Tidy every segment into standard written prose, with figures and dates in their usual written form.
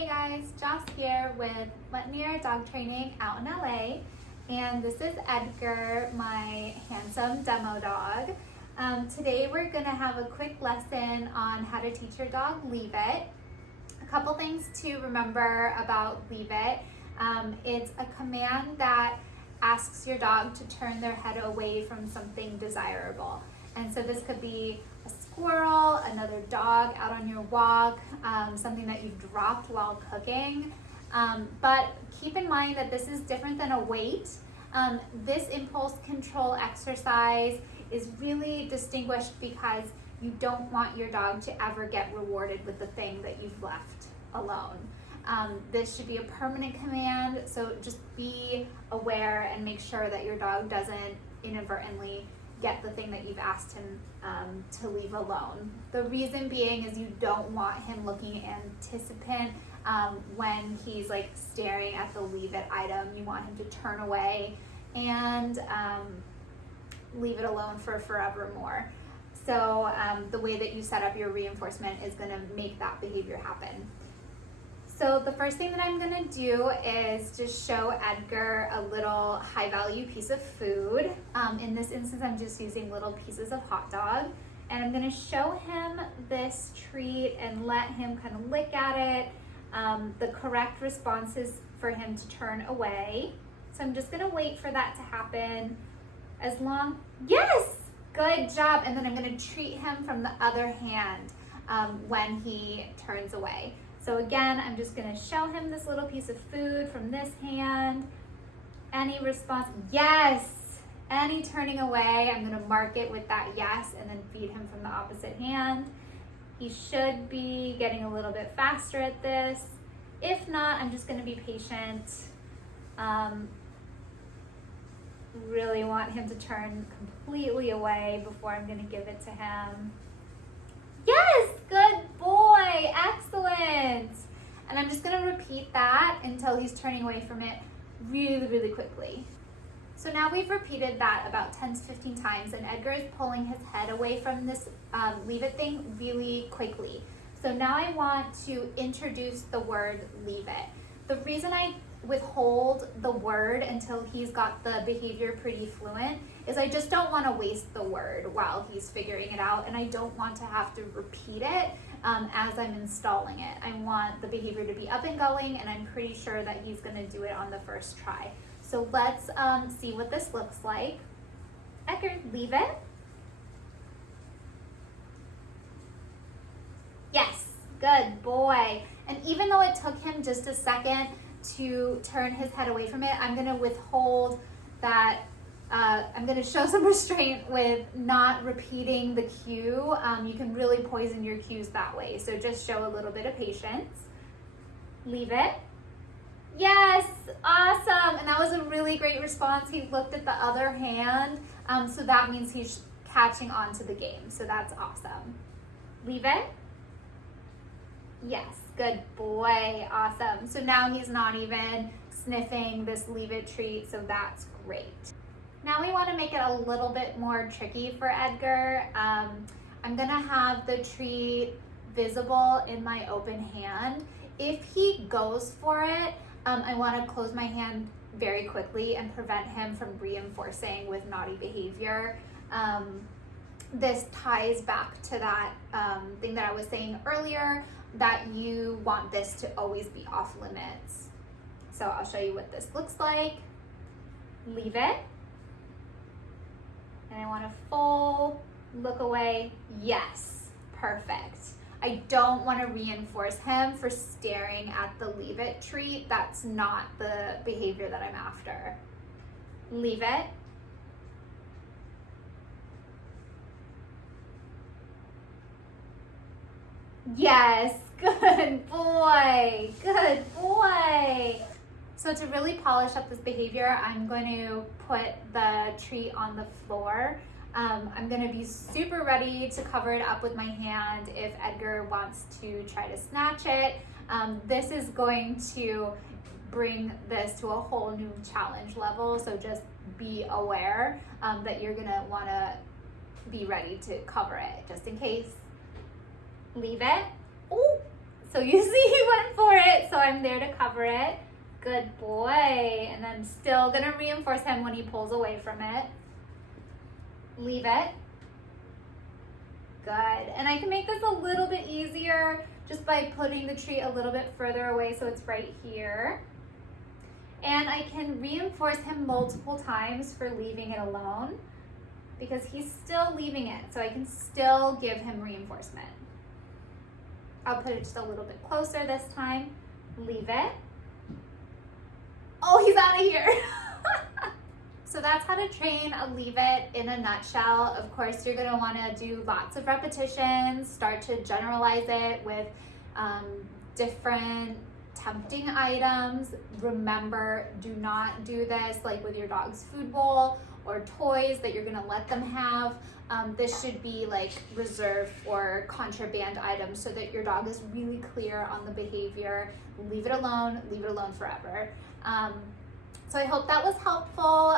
Hey guys, Joss here with Letnier Dog Training out in LA, and this is Edgar, my handsome demo dog. Today we're going to have a quick lesson on how to teach your dog Leave It. A couple things to remember about Leave It. It's a command that asks your dog to turn their head away from something desirable. And so this could be a squirrel, another dog out on your walk, something that you've dropped while cooking. But keep in mind that this is different than a wait. This impulse control exercise is really distinguished because you don't want your dog to ever get rewarded with the thing that you've left alone. This should be a permanent command, so just be aware and make sure that your dog doesn't inadvertently get the thing that you've asked him to leave alone. The reason being is you don't want him looking anticipant when he's like staring at the Leave It item. You want him to turn away and leave it alone for forevermore. So the way that you set up your reinforcement is going to make that behavior happen. So the first thing that I'm going to do is just show Edgar a little high value piece of food. In this instance, I'm just using little pieces of hot dog. And I'm going to show him this treat and let him kind of lick at it. The correct response is for him to turn away. So I'm just going to wait for that to happen. Yes, good job. And then I'm going to treat him from the other hand when he turns away. So again, I'm just going to show him this little piece of food from this hand. Any response? Yes. Any turning away, I'm going to mark it with that yes and then feed him from the opposite hand. He should be getting a little bit faster at this. If not, I'm just going to be patient. Really want him to turn completely away before I'm going to give it to him. Yes, good boy, excellent. And I'm just gonna repeat that until he's turning away from it really, really quickly. So now we've repeated that about 10 to 15 times, and Edgar is pulling his head away from this Leave It thing really quickly. So now I want to introduce the word Leave It. The reason I withhold the word until he's got the behavior pretty fluent is I just don't want to waste the word while he's figuring it out, and I don't want to have to repeat it as I'm installing it. I want the behavior to be up and going, and I'm pretty sure that he's going to do it on the first try. So let's see what this looks like. Edgar, leave it. Yes, good boy. And even though it took him just a second to turn his head away from it, I'm going to withhold that. I'm going to show some restraint with not repeating the cue. You can really poison your cues that way. So just show a little bit of patience. Leave it. Yes, awesome. And that was a really great response. He looked at the other hand. So that means he's catching on to the game. So that's awesome. Leave it. Yes, good boy, awesome. So now he's not even sniffing this Leave It treat, so that's great. Now we want to make it a little bit more tricky for Edgar. I'm gonna have the treat visible in my open hand. If he goes for it, I want to close my hand very quickly and prevent him from reinforcing with naughty behavior. This ties back to that thing that I was saying earlier, that you want this to always be off limits. So I'll show you what this looks like. Leave it. And I want a full look away. Yes, perfect. I don't want to reinforce him for staring at the Leave It treat. That's not the behavior that I'm after. Leave it. Yes, good boy, good boy. So to really polish up this behavior, I'm going to put the treat on the floor. I'm going to be super ready to cover it up with my hand if Edgar wants to try to snatch it. This is going to bring this to a whole new challenge level, so just be aware that you're going to want to be ready to cover it just in case. Leave it. Oh, So you see he went for it, so I'm there to cover it. Good boy. And I'm still gonna reinforce him when he pulls away from it. Leave it. Good. And I can make this a little bit easier just by putting the treat a little bit further away so it's right here. And I can reinforce him multiple times for leaving it alone because he's still leaving it, so I can still give him reinforcement. I'll put it just a little bit closer this time. Leave it. Oh, he's out of here. So that's how to train a leave it in a nutshell. Of course, you're gonna wanna do lots of repetitions, start to generalize it with different tempting items. Remember, do not do this like with your dog's food bowl or toys that you're gonna let them have. This should be like reserved for contraband items so that your dog is really clear on the behavior. Leave it alone forever. So I hope that was helpful.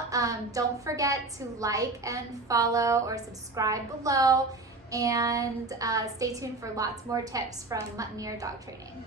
Don't forget to like and follow or subscribe below, and stay tuned for lots more tips from Mutton Ear Dog Training.